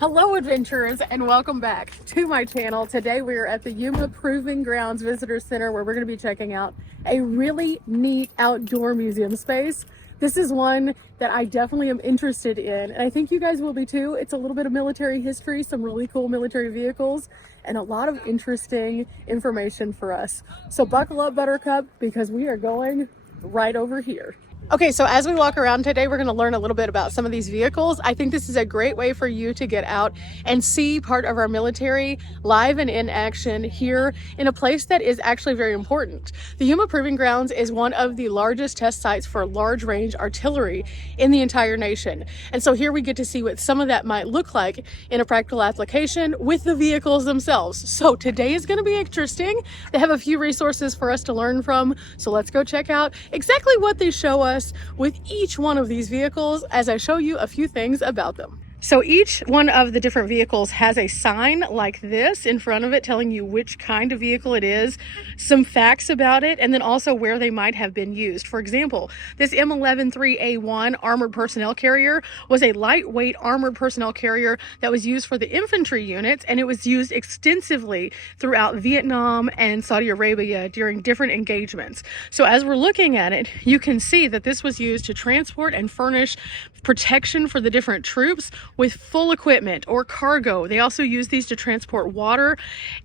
Hello adventurers and welcome back to my channel. Today we are at the Yuma Proving Grounds Visitor Center where we're going to be checking out a really neat outdoor museum space. This is one that I definitely am interested in, and I think you guys will be too. It's a little bit of military history, some really cool military vehicles, and a lot of interesting information for us. So buckle up, Buttercup, because we are going right over here. Okay, so as we walk around today, we're going to learn a little bit about some of these vehicles. I think this is a great way for you to get out and see part of our military live and in action here in a place that is actually very important. The Yuma Proving Grounds is one of the largest test sites for large range artillery in the entire nation. And so here we get to see what some of that might look like in a practical application with the vehicles themselves. So today is going to be interesting. They have a few resources for us to learn from. So let's go check out exactly what they show us with each one of these vehicles as I show you a few things about them. So each one of the different vehicles has a sign like this in front of it telling you which kind of vehicle it is, some facts about it, and then also where they might have been used. For example, this M113A1 armored personnel carrier was a lightweight armored personnel carrier that was used for the infantry units, and it was used extensively throughout Vietnam and Saudi Arabia during different engagements. So as we're looking at it, you can see that this was used to transport and furnish protection for the different troops with full equipment or cargo. They also use these to transport water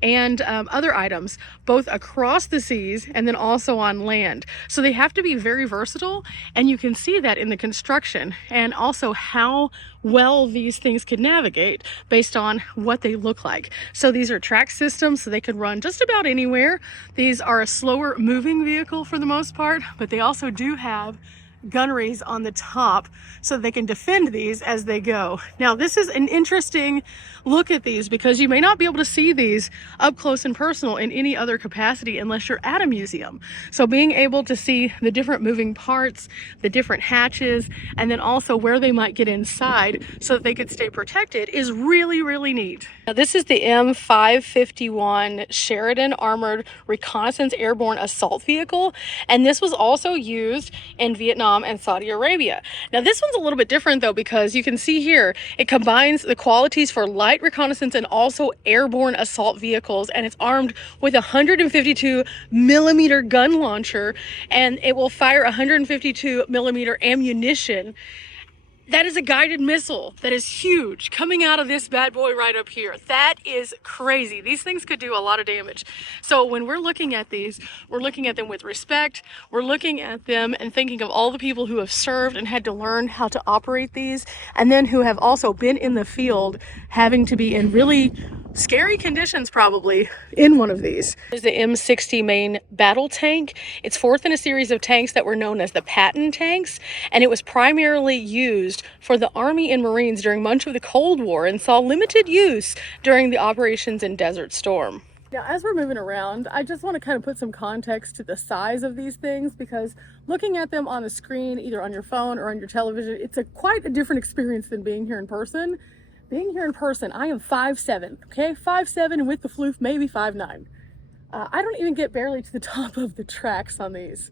and other items, both across the seas and then also on land. So they have to be very versatile, and you can see that in the construction and also how well these things could navigate based on what they look like. So these are track systems, so they could run just about anywhere. These are a slower moving vehicle for the most part, but they also do have gunneries on the top so they can defend these as they go. Now this is an interesting look at these because you may not be able to see these up close and personal in any other capacity unless you're at a museum. So being able to see the different moving parts, the different hatches, and then also where they might get inside so that they could stay protected is really, really neat. Now this is the M551 Sheridan Armored Reconnaissance Airborne Assault Vehicle, and this was also used in Vietnam and Saudi Arabia. Now this one's a little bit different though, because you can see here it combines the qualities for light reconnaissance and also airborne assault vehicles, and it's armed with a 152 millimeter gun launcher, and it will fire 152 millimeter ammunition. That is a guided missile that is huge coming out of this bad boy right up here. That is crazy. These things could do a lot of damage. So when we're looking at these, we're looking at them with respect. We're looking at them and thinking of all the people who have served and had to learn how to operate these, and then who have also been in the field having to be in really scary conditions probably in one of these. This is the M60 main battle tank. It's fourth in a series of tanks that were known as the Patton tanks, and it was primarily used for the Army and Marines during much of the Cold War and saw limited use during the operations in Desert Storm. Now, as we're moving around, I just want to kind of put some context to the size of these things, because looking at them on the screen, either on your phone or on your television, it's quite a different experience than being here in person. Being here in person, I am 5'7", okay? 5'7", and with the floof, maybe 5'9". I don't even get barely to the top of the tracks on these.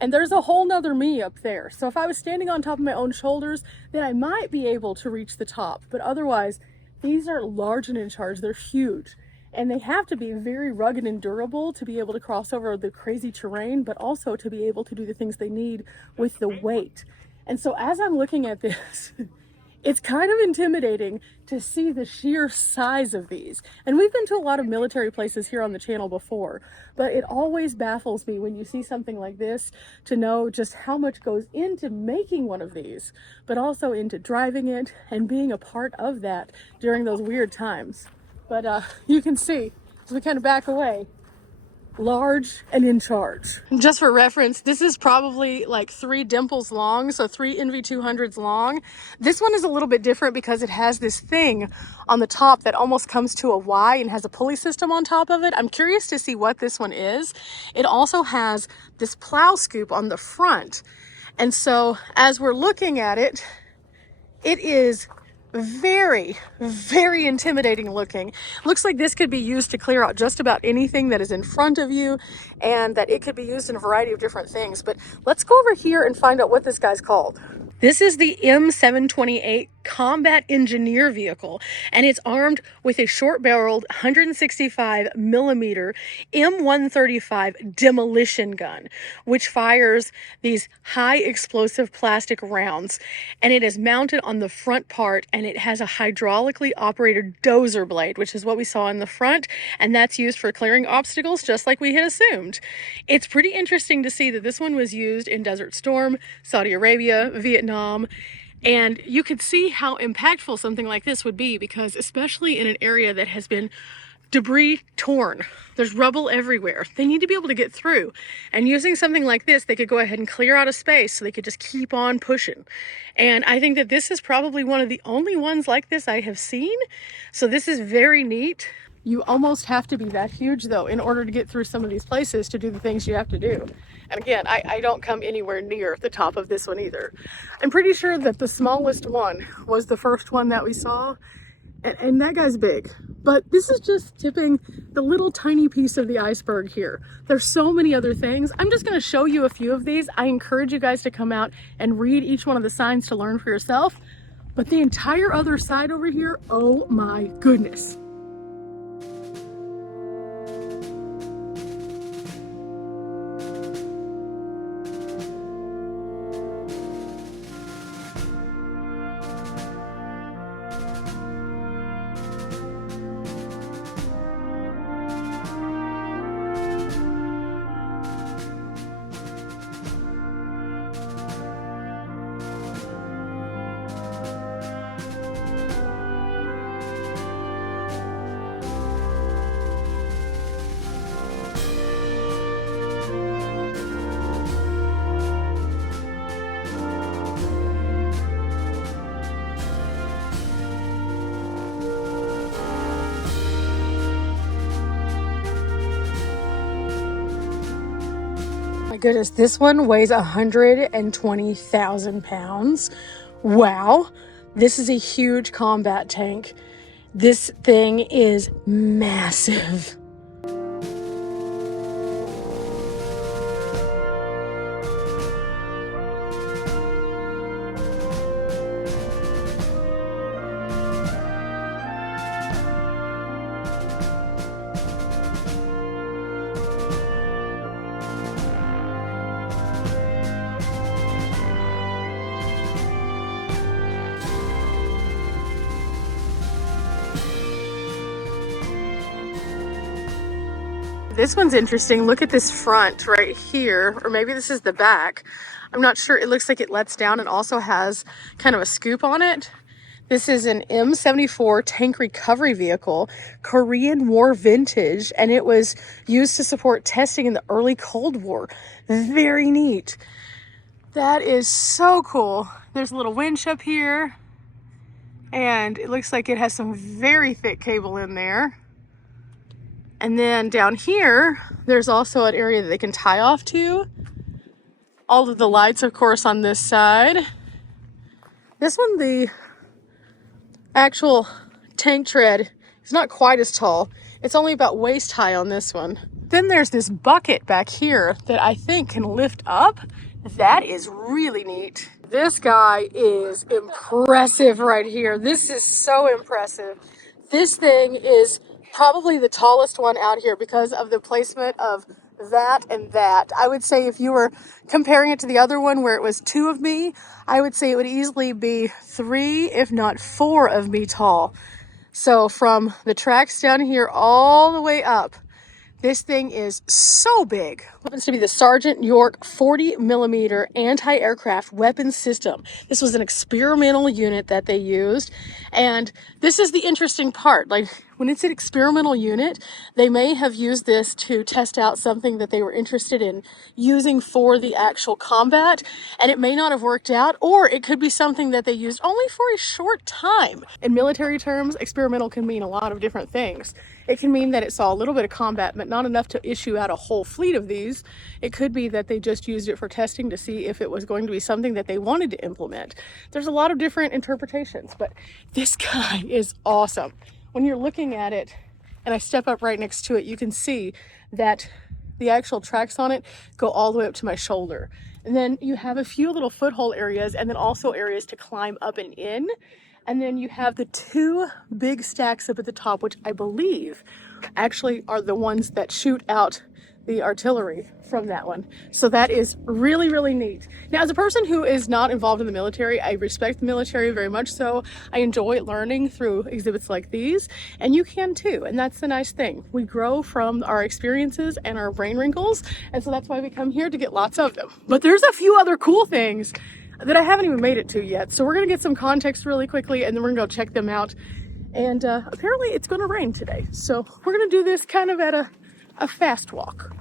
And there's a whole nother me up there. So if I was standing on top of my own shoulders, then I might be able to reach the top. But otherwise, these are large and in charge. They're huge. And they have to be very rugged and durable to be able to cross over the crazy terrain, but also to be able to do the things they need with the weight. And so as I'm looking at this, it's kind of intimidating to see the sheer size of these. And we've been to a lot of military places here on the channel before, but it always baffles me when you see something like this to know just how much goes into making one of these, but also into driving it and being a part of that during those weird times. But you can see, as we kind of back away, large and in charge. Just for reference, this is probably like 3 dimples long, so 3 NV200s long. This one is a little bit different because it has this thing on the top that almost comes to a Y and has a pulley system on top of it. I'm curious to see what this one is. It also has this plow scoop on the front. And so as we're looking at it, it is very, very intimidating looking. Looks like this could be used to clear out just about anything that is in front of you, and that it could be used in a variety of different things. But let's go over here and find out what this guy's called. This is the M728 combat engineer vehicle, and it's armed with a short-barreled 165 millimeter M135 demolition gun, which fires these high explosive plastic rounds, and it is mounted on the front part, and it has a hydraulically operated dozer blade, which is what we saw in the front, and that's used for clearing obstacles just like we had assumed. It's pretty interesting to see that this one was used in Desert Storm, Saudi Arabia, Vietnam, and you could see how impactful something like this would be, because especially in an area that has been debris torn, there's rubble everywhere, they need to be able to get through. And using something like this, they could go ahead and clear out a space so they could just keep on pushing. And I think that this is probably one of the only ones like this I have seen. So this is very neat. You almost have to be that huge though in order to get through some of these places to do the things you have to do. And again, I don't come anywhere near the top of this one either. I'm pretty sure that the smallest one was the first one that we saw, and that guy's big. But this is just tipping the little tiny piece of the iceberg here. There's so many other things. I'm just gonna show you a few of these. I encourage you guys to come out and read each one of the signs to learn for yourself. But the entire other side over here, oh my goodness. My goodness, this one weighs 120,000 pounds. Wow, this is a huge combat tank. This thing is massive. This one's interesting. Look at this front right here, or maybe this is the back. I'm not sure. It looks like it lets down and also has kind of a scoop on it. This is an M74 tank recovery vehicle, Korean War vintage, and it was used to support testing in the early Cold War. Very neat. That is so cool. There's a little winch up here, and it looks like it has some very thick cable in there. And then down here, there's also an area that they can tie off to. All of the lights, of course, on this side. This one, the actual tank tread is not quite as tall. It's only about waist high on this one. Then there's this bucket back here that I think can lift up. That is really neat. This guy is impressive right here. This is so impressive. This thing is probably the tallest one out here because of the placement of that and that. I would say if you were comparing it to the other one where it was 2 of me, I would say it would easily be 3, if not 4 of me tall. So from the tracks down here all the way up, this thing is so big. It happens to be the Sergeant York 40 millimeter anti-aircraft weapons system. This was an experimental unit that they used. And this is the interesting part. Like, when it's an experimental unit, they may have used this to test out something that they were interested in using for the actual combat, and it may not have worked out, or it could be something that they used only for a short time. In military terms, experimental can mean a lot of different things. It can mean that it saw a little bit of combat, but not enough to issue out a whole fleet of these. It could be that they just used it for testing to see if it was going to be something that they wanted to implement. There's a lot of different interpretations, but this guy is awesome. When you're looking at it, and I step up right next to it, you can see that the actual tracks on it go all the way up to my shoulder. And then you have a few little foothold areas, and then also areas to climb up and in. And then you have the two big stacks up at the top, which I believe actually are the ones that shoot out the artillery from that one. So that is really, really neat. Now, as a person who is not involved in the military, I respect the military very much so. I enjoy learning through exhibits like these, and you can too. And that's the nice thing. We grow from our experiences and our brain wrinkles, and so that's why we come here to get lots of them. But there's a few other cool things that I haven't even made it to yet. So we're gonna get some context really quickly, and then we're gonna go check them out. And apparently it's gonna rain today. So we're gonna do this kind of at a fast walk.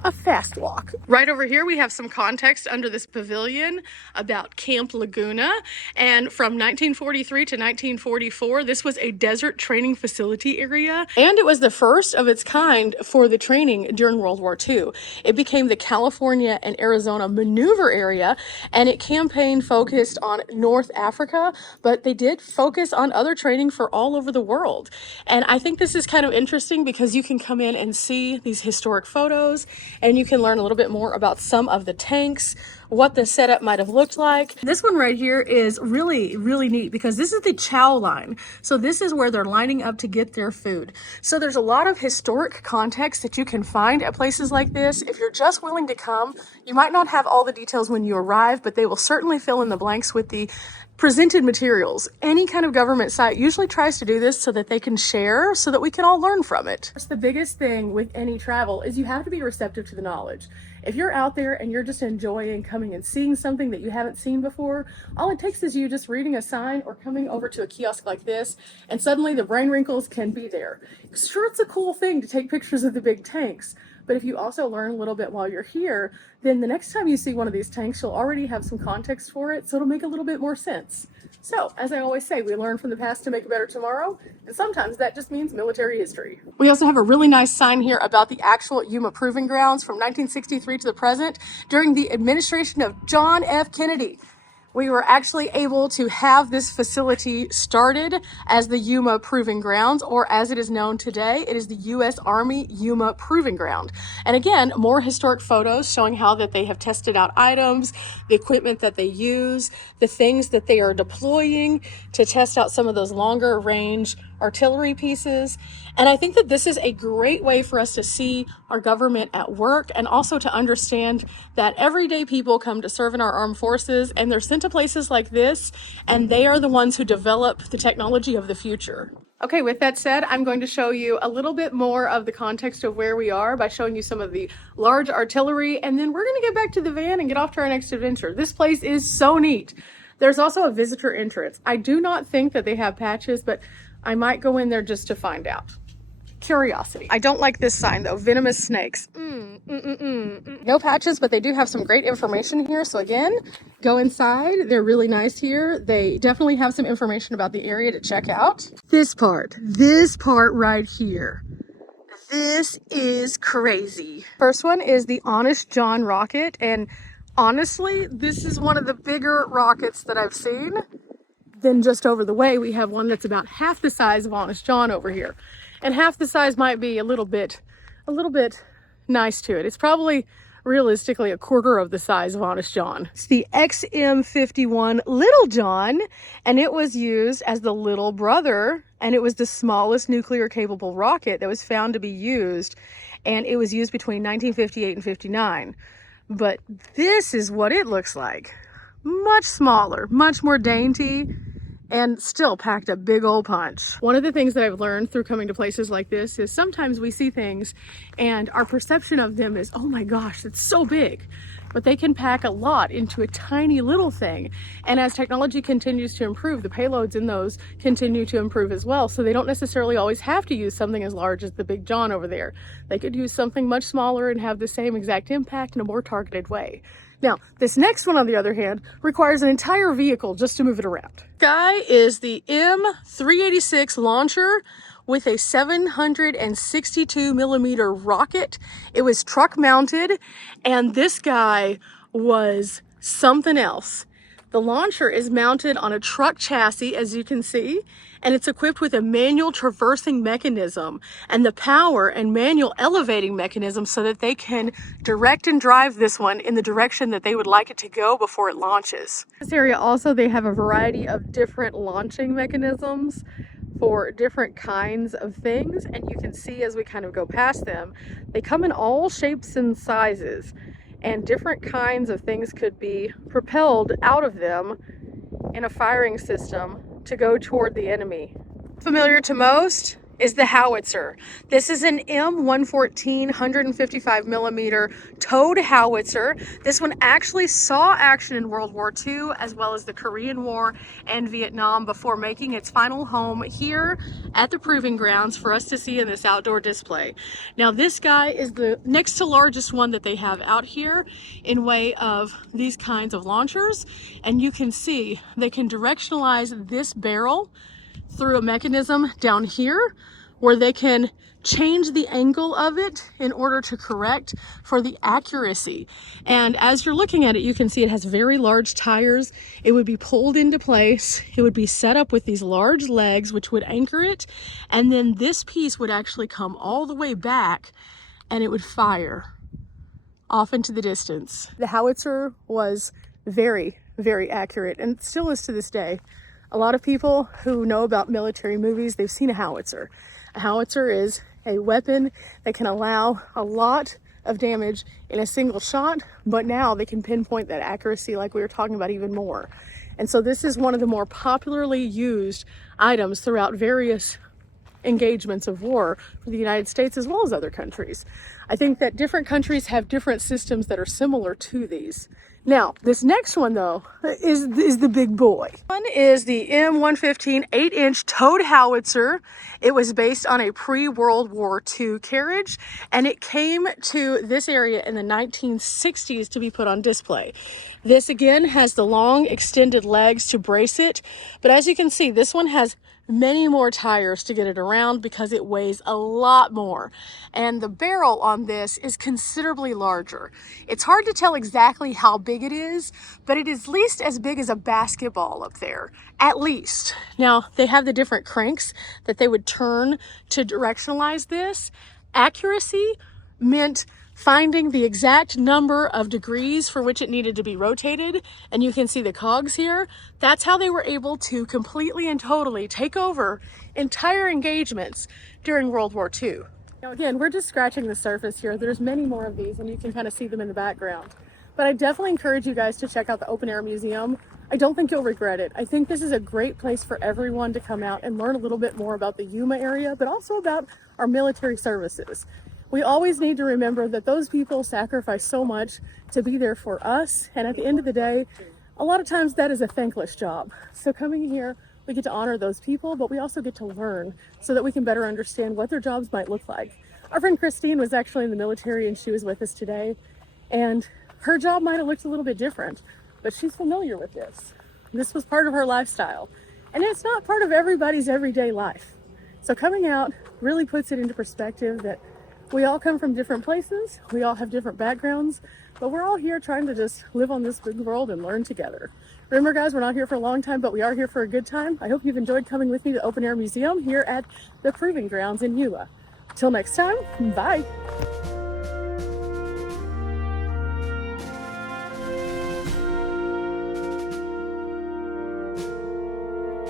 Right over here we have some context under this pavilion about Camp Laguna. And from 1943 to 1944, this was a desert training facility area. And it was the first of its kind for the training during World War II. It became the California and Arizona maneuver area, and it campaigned focused on North Africa, but they did focus on other training for all over the world. And I think this is kind of interesting because you can come in and see these historic photos, and you can learn a little bit more about some of the tanks, what the setup might have looked like. This one right here is really, really neat because this is the chow line. So this is where they're lining up to get their food. So there's a lot of historic context that you can find at places like this. If you're just willing to come, you might not have all the details when you arrive, but they will certainly fill in the blanks with the presented materials. Any kind of government site usually tries to do this so that they can share, so that we can all learn from it. The biggest thing with any travel is you have to be receptive to the knowledge. If you're out there and you're just enjoying coming and seeing something that you haven't seen before, all it takes is you just reading a sign or coming over to a kiosk like this, and suddenly the brain wrinkles can be there. Sure, it's a cool thing to take pictures of the big tanks, but if you also learn a little bit while you're here, then the next time you see one of these tanks, you'll already have some context for it, so it'll make a little bit more sense. So, as I always say, we learn from the past to make a better tomorrow, and sometimes that just means military history. We also have a really nice sign here about the actual Yuma Proving Grounds from 1963 to the present during the administration of John F. Kennedy. We were actually able to have this facility started as the Yuma Proving Grounds, or as it is known today, it is the U.S. Army Yuma Proving Ground. And again, more historic photos showing how that they have tested out items, the equipment that they use, the things that they are deploying to test out some of those longer range artillery pieces. And I think that this is a great way for us to see our government at work, and also to understand that everyday people come to serve in our armed forces, and they're sent to places like this, and they are the ones who develop the technology of the future. Okay, with that said, I'm going to show you a little bit more of the context of where we are by showing you some of the large artillery, and then we're going to get back to the van and get off to our next adventure. This place is so neat. There's also a visitor entrance. I do not think that they have patches, but I might go in there just to find out. Curiosity. I don't like this sign though, venomous snakes. No patches, but they do have some great information here. So again, go inside. They're really nice here. They definitely have some information about the area to check out. This part right here. This is crazy. First one is the Honest John rocket. And honestly, this is one of the bigger rockets that I've seen. Then just over the way, we have one that's about half the size of Honest John over here. And half the size might be a little bit nice to it. It's probably realistically a quarter of the size of Honest John. It's the XM-51 Little John, and it was used as the little brother, and it was the smallest nuclear capable rocket that was found to be used, and it was used between 1958 and 59. But this is what it looks like. Much smaller, much more dainty, and still packed a big old punch. One of the things that I've learned through coming to places like this is sometimes we see things and our perception of them is, oh my gosh, it's so big. But they can pack a lot into a tiny little thing. And as technology continues to improve, the payloads in those continue to improve as well. So they don't necessarily always have to use something as large as the Big John over there. They could use something much smaller and have the same exact impact in a more targeted way. Now, this next one, on the other hand, requires an entire vehicle just to move it around. This guy is the M386 launcher with a 762 millimeter rocket. It was truck mounted, and this guy was something else. The launcher is mounted on a truck chassis, as you can see, and it's equipped with a manual traversing mechanism and the power and manual elevating mechanism so that they can direct and drive this one in the direction that they would like it to go before it launches. This area also, they have a variety of different launching mechanisms for different kinds of things, and you can see as we kind of go past them, they come in all shapes and sizes, and different kinds of things could be propelled out of them in a firing system to go toward the enemy. Familiar to most is the howitzer. This is an M114 155 millimeter towed howitzer. This one actually saw action in World War II as well as the Korean War and Vietnam before making its final home here at the Proving Grounds for us to see in this outdoor display. Now this guy is the next to largest one that they have out here in way of these kinds of launchers, and you can see they can directionalize this barrel through a mechanism down here where they can change the angle of it in order to correct for the accuracy. And as you're looking at it, you can see it has very large tires. It would be pulled into place. It would be set up with these large legs which would anchor it, and then this piece would actually come all the way back and it would fire off into the distance. The howitzer was very, very accurate, and still is to this day. A lot of people who know about military movies, they've seen a howitzer. A howitzer is a weapon that can allow a lot of damage in a single shot, but now they can pinpoint that accuracy like we were talking about even more. And so this is one of the more popularly used items throughout various engagements of war for the United States as well as other countries. I think that different countries have different systems that are similar to these. Now, this next one though is the big boy. One is the M115 8-inch towed howitzer. It was based on a pre-World War II carriage, and it came to this area in the 1960s to be put on display. This again has the long extended legs to brace it, but as you can see, this one has many more tires to get it around because it weighs a lot more, and the barrel on this is considerably larger. It's hard to tell exactly how big it is, but it is at least as big as a basketball up there, at least. Now they have the different cranks that they would turn to directionalize this. Accuracy meant finding the exact number of degrees for which it needed to be rotated, and you can see the cogs here. That's how they were able to completely and totally take over entire engagements during World War II. Now again, we're just scratching the surface here. There's many more of these, and you can kind of see them in the background. But I definitely encourage you guys to check out the open air museum. I don't think you'll regret it. I think this is a great place for everyone to come out and learn a little bit more about the Yuma area, but also about our military services. We always need to remember that those people sacrifice so much to be there for us, and at the end of the day, a lot of times that is a thankless job. So coming here, we get to honor those people, but we also get to learn so that we can better understand what their jobs might look like. Our friend Christine was actually in the military, and she was with us today, and her job might have looked a little bit different, but she's familiar with this. This was part of her lifestyle, and it's not part of everybody's everyday life. So coming out really puts it into perspective that we all come from different places, we all have different backgrounds, but we're all here trying to just live on this big world and learn together. Remember guys, we're not here for a long time, but we are here for a good time. I hope you've enjoyed coming with me to Open Air Museum here at the Proving Grounds in Yuma. Till next time, bye.